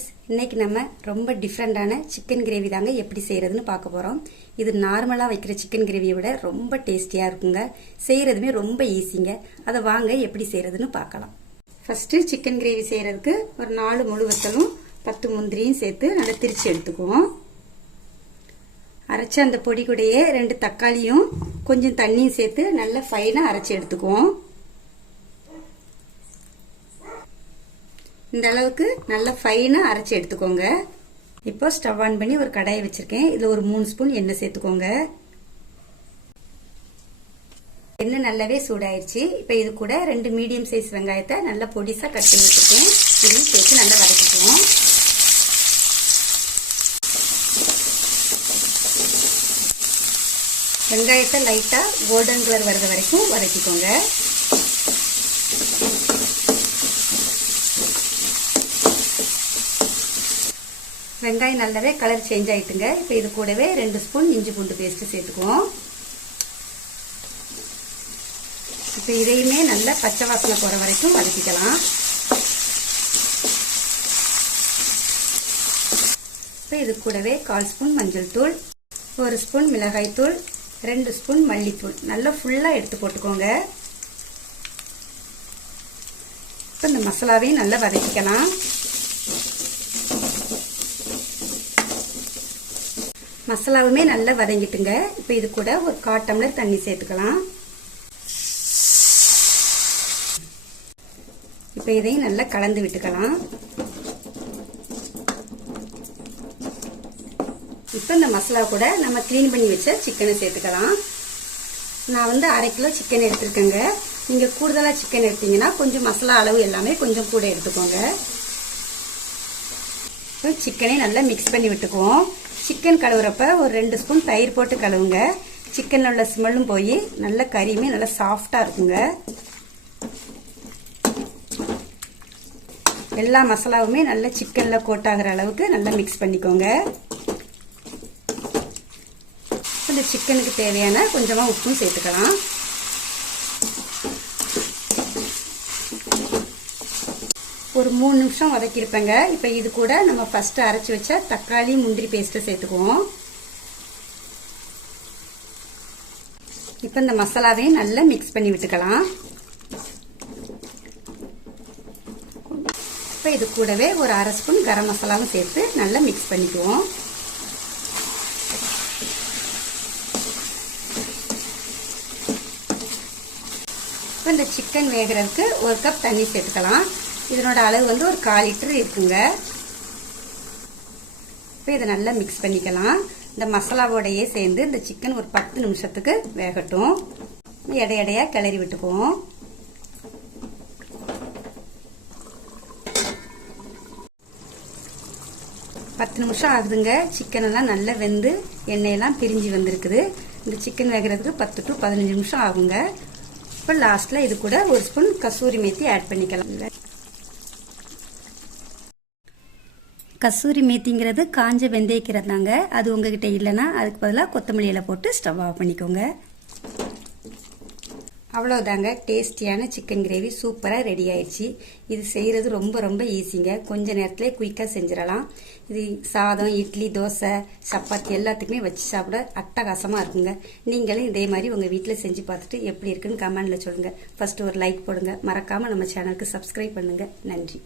Friends, இன்னைக்கு நம்ம ரொம்ப டிஃப்ரெண்டான சிக்கன் கிரேவி தாங்க எப்படி செய்யறதுன்னு பார்க்க போறோம். இது நார்மலா வைக்கிற சிக்கன் கிரேவியை விட ரொம்ப டேஸ்டியா இருக்குங்க. செய்யறதுமே ரொம்ப ஈஸிங்க. அதை வாங்க எப்படி செய்யறதுன்னு பார்க்கலாம். ஃபர்ஸ்ட் சிக்கன் கிரேவி செய்யறதுக்கு ஒரு 4 முழு வத்தலும் 10 முந்திரியும் சேர்த்து நல்லா திரிச்சு எடுத்துக்குவோம். அரைச்ச அந்த பொடி கூடயே 2 தக்காளியும் கொஞ்சம் தண்ணியும் சேர்த்து நல்லா ஃபைனா அரைச்சி எடுத்துக்குவோம். இந்த அளவுக்கு நல்லா ஃபைனா அரைச்சி எடுத்துக்கோங்க. இப்போ ஸ்டவ் ஆன் பண்ணி ஒரு கடாயை வச்சிருக்கேன். இதுல ஒரு 3 ஸ்பூன் எண்ணெய் சேர்த்துக்கோங்க. எண்ணெய் நல்லாவே சூடாயிருச்சு. இப்போ இது கூட 2 மீடியம் சைஸ் வெங்காயத்தை நல்லா பொடிசா கட் பண்ணி வச்சிருக்கேன். இதையும் சேர்த்து நல்லா வதக்கிக்குவோம். வெங்காயத்தை லைட்டா கோல்டன் கலர் வர்ற வரைக்கும் வதக்கிக்கோங்க. வெங்காயம் நல்லாவே கலர் சேஞ்ச் ஆயிட்டுங்க. இப்போ இது கூடவே 2 ஸ்பூன் இஞ்சி பூண்டு பேஸ்ட் சேர்த்துக்குவோம். இப்போ இதையுமே நல்லா பச்சை வாசனை போற வரைக்கும் வதக்கிக்கலாம். இப்போ இது கூடவே 1/4 ஸ்பூன் மஞ்சள் தூள், 1 ஸ்பூன் மிளகாய் தூள், 2 ஸ்பூன் மல்லித்தூள் நல்லா ஃபுல்லா எடுத்து போட்டுக்கோங்க. இப்போ இந்த மசாலாவையும் நல்லா வதக்கிக்கலாம். மசாலாவுமே நல்லா வதங்கிட்டுங்க. இப்போ இது கூட ஒரு 1/4 டம்ளர் தண்ணி சேர்த்துக்கலாம். இப்போ இதையும் நல்லா கலந்து விட்டுக்கலாம். இப்போ இந்த மசாலா கூட நம்ம கிளீன் பண்ணி வச்ச சிக்கனை சேர்த்துக்கலாம். நான் வந்து 1/2 கிலோ சிக்கன் எடுத்திருக்கேங்க. நீங்க கூடுதலா சிக்கன் எடுத்தீங்கன்னா கொஞ்சம் மசாலா அளவு எல்லாமே கொஞ்சம் கூட எடுத்துக்கோங்க. சிக்கனை நல்லா மிக்ஸ் பண்ணி விட்டுக்குவோம். சிக்கன் கழுவுறப்ப ஒரு 2 ஸ்பூன் தயிர் போட்டு கழுவுங்க. சிக்கன்ல உள்ள ஸ்மெல்லும் போய் நல்ல கறியுமே நல்லா சாஃப்டா இருக்குங்க. எல்லா மசாலாவுமே நல்லா சிக்கன்ல கோட் ஆகுற அளவுக்கு நல்லா மிக்ஸ் பண்ணிக்கோங்க. இந்த சிக்கனுக்கு தேவையான கொஞ்சமா உப்பும் சேர்த்துக்கலாம். ஒரு 3 நிமிஷம் வதக்கிருப்பேங்க. இப்போ இது கூட நம்ம ஃபர்ஸ்ட் அரைச்சி வச்ச தக்காளி முந்திரி பேஸ்ட் சேர்த்துக்குவோம். இப்போ இந்த மசாலாவையும் நல்லா மிக்ஸ் பண்ணி விட்டுக்கலாம். இப்போ இது கூடவே ஒரு 1/2 ஸ்பூன் கரம் மசாலாவும் சேர்த்து நல்லா மிக்ஸ் பண்ணிக்குவோம். இப்போ இந்த சிக்கன் வேகிறதுக்கு 1 கப் தண்ணி சேர்த்துக்கலாம். இதனோட அளவு வந்து ஒரு 1/4 லிட்டர் இருக்குங்க. இப்போ இதை நல்லா மிக்ஸ் பண்ணிக்கலாம். இந்த மசாலாவோடையே சேர்ந்து இந்த சிக்கன் ஒரு 10 நிமிஷத்துக்கு வேகட்டும். எடையடையா கிளறி விட்டுக்குவோம். பத்து நிமிஷம் ஆகுதுங்க. சிக்கன் எல்லாம் நல்லா வெந்து எண்ணெயெல்லாம் பிரிஞ்சு வந்திருக்குது. இந்த சிக்கன் வேகிறதுக்கு 10 to 15 நிமிஷம் ஆகுங்க. இப்போ லாஸ்ட்ல இது கூட 1 ஸ்பூன் கசூரி மேத்தி ஆட் பண்ணிக்கலாம். கசூரி மேத்திங்கிறது காஞ்ச வெந்தயக்கீரை தாங்க. அது உங்ககிட்ட இல்லைன்னா அதுக்கு பதிலாக கொத்தமல்லி இலை போட்டு ஸ்டவ் ஆஃப் பண்ணிக்கோங்க. அவ்வளோதாங்க, டேஸ்டியான சிக்கன் கிரேவி சூப்பராக ரெடி ஆயிடுச்சு. இது செய்கிறது ரொம்ப ரொம்ப ஈஸிங்க. கொஞ்ச நேரத்திலே குயிக்காக செஞ்சிடலாம். இது சாதம், இட்லி, தோசை, சப்பாத்தி எல்லாத்துக்குமே வச்சு சாப்பிட அட்டகாசமாக இருக்குங்க. நீங்களும் இதே மாதிரி உங்கள் வீட்டில் செஞ்சு பார்த்துட்டு எப்படி இருக்குன்னு கமெண்டில் சொல்லுங்கள். ஃபர்ஸ்ட் ஒரு லைக் போடுங்க. மறக்காமல் நம்ம சேனலுக்கு சப்ஸ்கிரைப் பண்ணுங்கள். நன்றி.